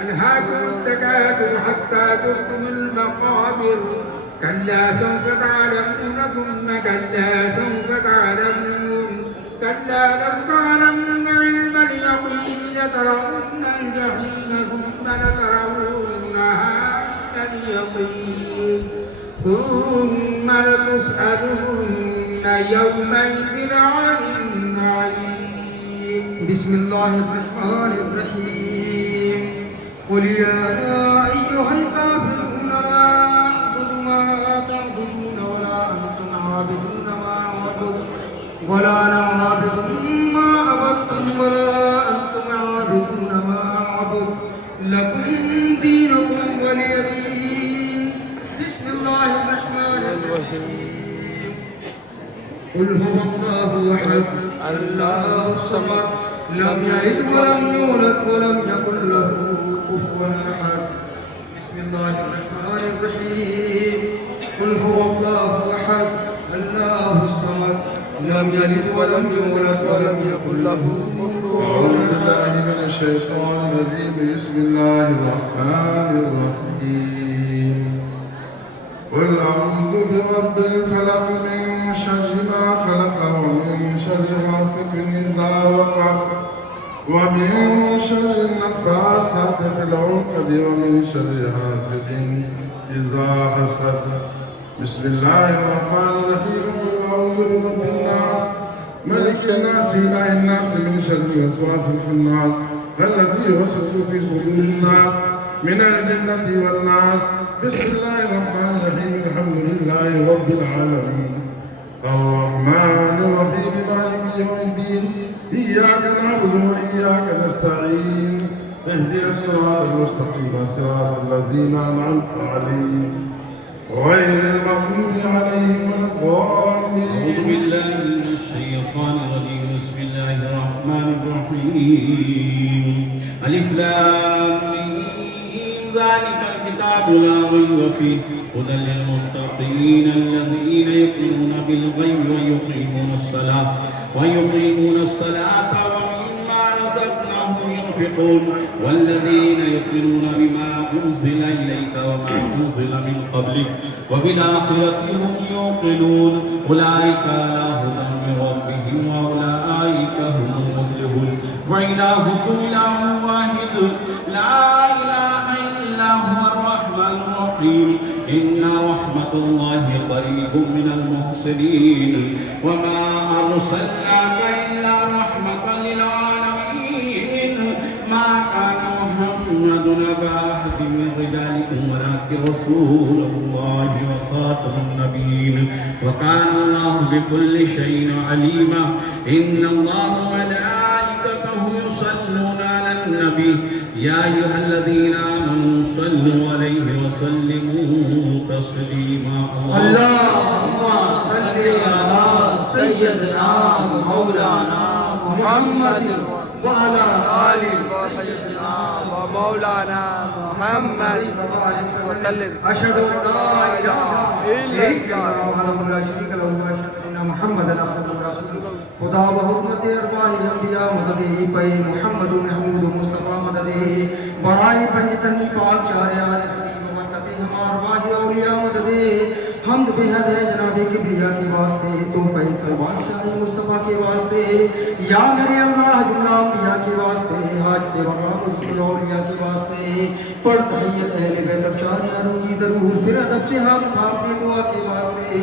ألهاكم التكاثر حتى زرتم المقابر كلا سوف تعلمون ثم كلا سوف تعلمون كلا لو تعلمون علم اليقين لترون الجحيم ثم لترونها عين اليقين ثم لتسألن يومئذ عن النعيم بسم الله الرحمن الرحيم قل يا أيها الكافرون لا أعبد ما تعبدون ولا أنتم عابدون ما أعبد ولا أنا عابد ما عبدتم ولا أنتم عابدون ما أعبد لكم دينكم ولي دين بسم الله الرحمن الرحيم قل هو الله أحد الله الصمد لم يلد ولم يولد ولم يكن له كفوا أحد بسم الله الرحمن الرحيم قل هو الله أحد الله الصمد لم يلد ولم يولد ولم يكن له كفوا أعوذ أحد بالله من الشيطان الرجيم بسم الله الرحمن الرحيم قل أعوذ برب الفلق من شر ما خلق ومن شر غاسق إذا وقب ومن شر النفاثات في العقد ومن شر حاسد إذا حسد بسم الله الرحمن الرحيم قل أعوذ برب الناس ملك الناس إله الناس من شر الوسواس الخناس الذي يوسوس في صدور الناس من الجنة والناس بسم الله الرحمن الرحيم الحمد لله رب العالمين الرحمن الرحيم مالك يوم الدين إياك نعبد وإياك نستعين اهدنا الصراط المستقيم صراط الذين أنعمت عليهم غير المغضوب عليهم ولا الضالين أعوذ بالله من الشيطان الرجيم بسم الله الرحمن الرحيم ألف لام ميم ذلك الكتاب لا ريب فيه هدى للمتقين الذين يؤمنون بالغيب ويقيمون الصلاة ومما رزقناهم ينفقون والذين يؤمنون بما أنزل إليك وما أنزل من قبلك وبالآخرة هم يوقنون أولئك على هدى من ربهم وأولئك هم المفلحون وإلهكم إله واحد لا إله إلا هو الرحمن الرحيم إن رحمة الله قريب من المحسنين وما أرسلناك إلا رحمة للعالمين ما كان محمد أبا أحد من رجالكم ولكن رسول الله وخاتم النبيين وكان الله بكل شيء عليما إن الله وملائكته يصلون على النبي يا أيها الذين آمنوا صلوا عليه وسلموا تسليما اللهم صل على سيدنا ومولانا محمد وعلى آل سيدنا ومولانا محمد وسلم أشهد أن لا إله إلا الله وحده لا شريك له وأشهد أن محمدا عبده ورسوله خدا بحرمت أرواح الأنبياء مدده پے محمد محمود مصطفى مدده برائے پنجتنی پاک چارے آرے برکت ہمار واہ اولیاء مدده حمد بحد ہے جناب کبریا کے واسطے توفہ سلمان شاہ مصطفیٰ کے واسطے یا میرے اللہ جملہ انبیاء کے واسطے حاجت ورحمت اولیاء کے واسطے پڑھ تحیت اہل بیت چار یاروں کی ضرور پھر ادب سے ہاتھ اٹھا اپنی دعا کے واسطے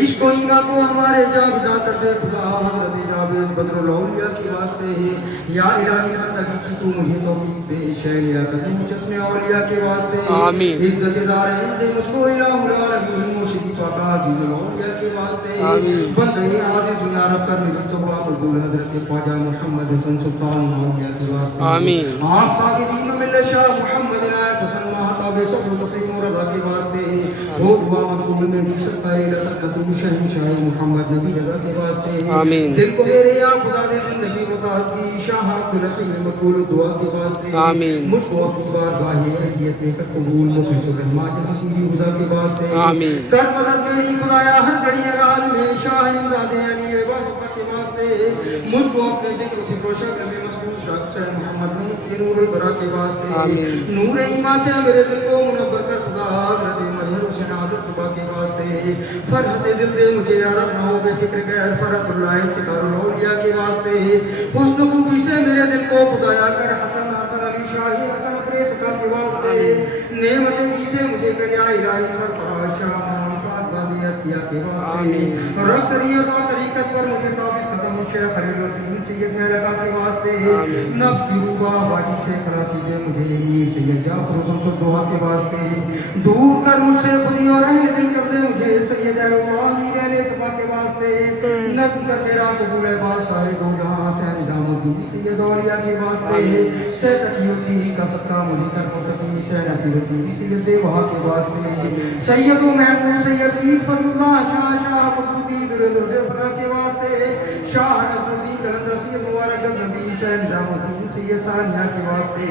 عشق و اینا کو ہمارے جاویداں کرتے خدا حضرت جاوید بدر الاولیاء کے واسطے یا الہی بندگی کی تو مجھے توفیق شہر لیاقت چشم اولیاء کے واسطے آمین عزت دار ہند مجھ کو الہ العالمین مرشدی پاک عزیز الاولیاء کے واسطے آمین بندے عاجز یا رب کر میری توبہ قبول حضرت خواجہ محمد حسن سلطان الاولیاء کے واسطے آمین آپ قابدین مل شاہ محمد عنایت حسن مہتاب صبر تسلیم و رضا کے واسطے وہ دعا مقبول میری سبقۂ لطفت شہنشاہ محمد نبی رضا کے واسطے آمین دل کو میرے یا خدا دے زندگی متحد کی شاہ عبدالرحیم مقبول دعا کے واسطے آمین مجھ کو اپنی بارگاہ اہلیت میں کر قبول مخلص الرحمٰن جمعی خدا کے واسطے آمین کر مدد میری خدایا ہر گھڑی حال میں شاہ امداد علی واسطہ کے واسطے مجھ کو اپنے ذکر و فکر و شکل میں محفوظ رکھ سے محمد مہدی نور البرا کے واسطے آمین نور ایمان سے میرے دل کو منور کر خدا حضرت مظہر حسین عادت قبا کے واسطے فرحت دل دے مجھے یا رب نہ ہو بے فکر غیر فرحت اللہ افتقار الاولیاء کے واسطے حسن خوبی سے میرے دل کو خدایا کر حسن حسن علی شاہی حسن اپنے سکا کے واسطے نعمت دی سے مجھے کر یا الہی سرفراز شاہ بازیت کیا کے واسطے رب شریعت اور طریقت پر مجھے ثابت قدم شیخ خلیل الدین سید میرکا کے واسطے نفس کی روبہ باجی سے خلاصی دے مجھے امیر سید جعفر و شمس الدوحہ کے واسطے دور کر مجھ سے خودی اور اہل دل کر دے مجھے سید اللہ امیر اہل صفا کے واسطے نظم کر میرا قبول عباس سارے دو جہاں سے نظام الدین سید اولیاء کے واسطے سے تقی الدین کا صدقہ مجھے کر متقی سے نصیر الدین سید دے وہاں کے واسطے سید و محمود سید پیر فضل اللہ شاہ شاہ قطبی درد الدفرہ کے واسطے شاہ نظم الدین کلندر سید مبارک نبی سے نظام الدین سید ثانیہ کے واسطے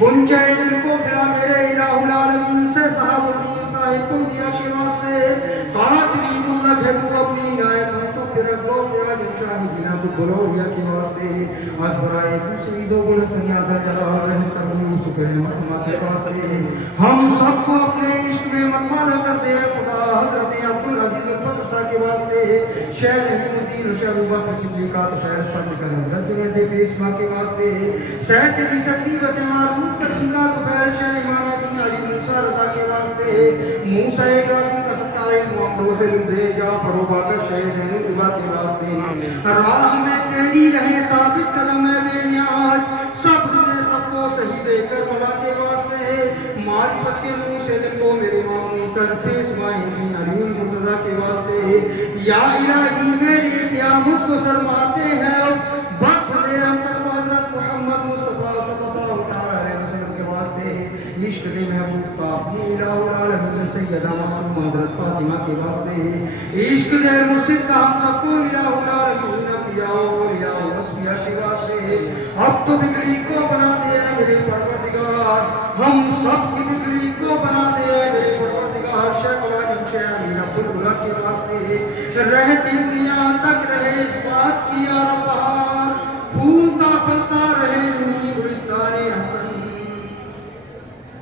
گنجائے دل کو کھلا میرے الہ العالمین سے صحاب الدین صاحب کلیا کے واسطے قاتلی مطلق ہے تو اپنی عنایت ہم تو پھر رکھو کیا جن شاہدینہ کو بلوریا کے واسطے از برائے دوسری دو گل سنیازہ جلال رحم کربو سکر مکمہ کے واسطے ہم سب کو اپنے عشق میں مکمہ کر دے خدا حضرت عبدالعزیز الفتح صاحب کے واسطے شیخ رحیم الدین و شیخ ابوبکر پر صدیقات خیر فضل کرم رد دنیا دے بیسما کے واسطے سہ سکی سکتی بس معروف پر قیمات خیر شیخ امام دین علی موسیٰ رضا کے واسطے موسیٰ قادم کا صدقہ علم روح دے جعفر و باقر شیخ زین العبا کے واسطے راہ میں تیری رہے ثابت قدم ہے بے نیاز سب دے سب کو صحیح دے کر بلا کے واسطے معرفت کے نور سے دل کو میرے معمول کر پیس مائیں دی علی المرتضی کے واسطے یا الہی میری سیاحت کو سرماتے ہیں بخش دے ہم سب حضرت محمد مصطفیٰ صلی اللہ علیہ وسلم کے واسطے عشق دے محبوب کا اپنی الہ العالمین سیدہ معصوم حضرت فاطمہ کے واسطے عشق دے مرشد کا ہم سب کو الہ العالمین انبیاء و اولیاء و اصفیاء کے واسطے اب تو بگڑی کو بنا دے میرے پروردگار ہم سب کی بگڑی کو بنا دے میرے پروردگار شیخ العالم شیخ امیر عبداللہ کے واسطے رہتی دنیا تک رہے اس بات کی اور بہار پھولتا پھلتا رہے یونی گلستان حسن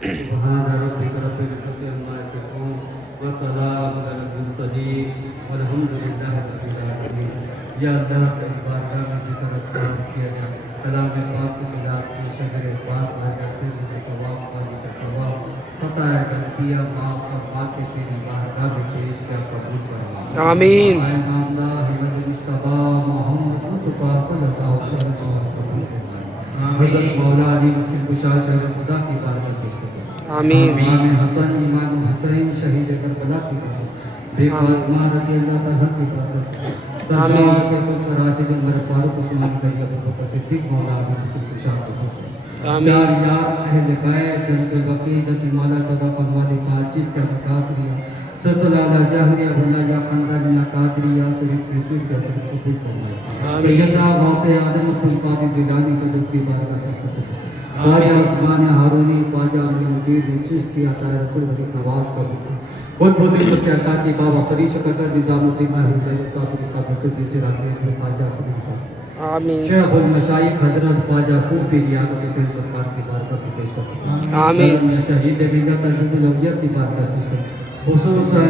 سبحان ربک رب العزت عما یصفون وسلام علی المرسلین والحمد للہ رب العالمین یا اللہ کی بارگاہ میں ذکر اذکار کیا جائے کلام پاک کی تلاوت کی شجر پاک میں سے مجھے ثواب پانے کا ثواب خطائے غلطیاں معاف فرما کے تیری بارگاہ میں پیش کیا قبول فرما آمین اللہ مصطفیٰ محمد مصطفیٰ صلی اللہ علیہ وسلم قبول فرما حضرت مولا علی مسلم کشا شہر خدا کی بارگاہ پیش کرتا آمین امام حسن امام حسین شہید کربلا کی بارگاہ بے فاطمہ رضی اللہ تعالیٰ کی بارگاہ سرکار کے خلف راشد عمر فاروق عثمان غنی ابو بکر صدیق مولا علی مسلم کشا شہر چار یار اہل بیت جنت البقیع جنت مولا چودہ فرمانے کا چیز کا قادری سلسلہ جاہری اللہ یا خاندان یا قادری یا شریف رسول کا قبول فرمائے سیدہ غوث آدم اپن قابل جیلانی کو دوسری بارگاہ پیش کرتے خواجہ عثمان ہارونی خواجہ مدیر چشتی عطا رسول علی نواز کا قطب الدین بختیار بابا فرید شکر نظام الدین ماہر صاحب کا بسط چراغ خواجہ فرید صاحب آمین شیخ المشائخ حضرت خواجہ صوفی لیاقت حسین سرکار کی بارگاہ میں پیش کرتے ہیں آمین شہید ملت عزت الاولیاء کی بارگاہ پیش کرتے ہیں خصوصاً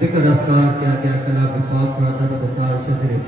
ذکر اذکار کیا گیا کلام پاک کا ادب بتا شجر